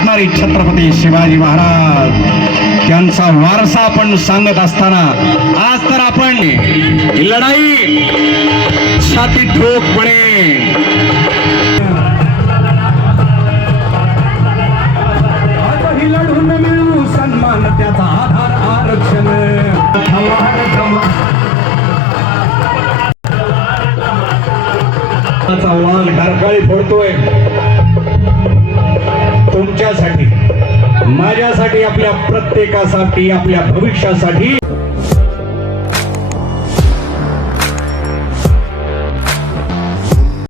जपणारे छत्रपती शिवाजी महाराज. त्यांचा वारसा आपण सांगत असताना आज तर आपण लढाई छाती ठोकपणे. आजही लढून मिळू तुमच्यासाठी माझ्यासाठी आपल्या प्रत्येकासाठी आपल्या भविष्यासाठी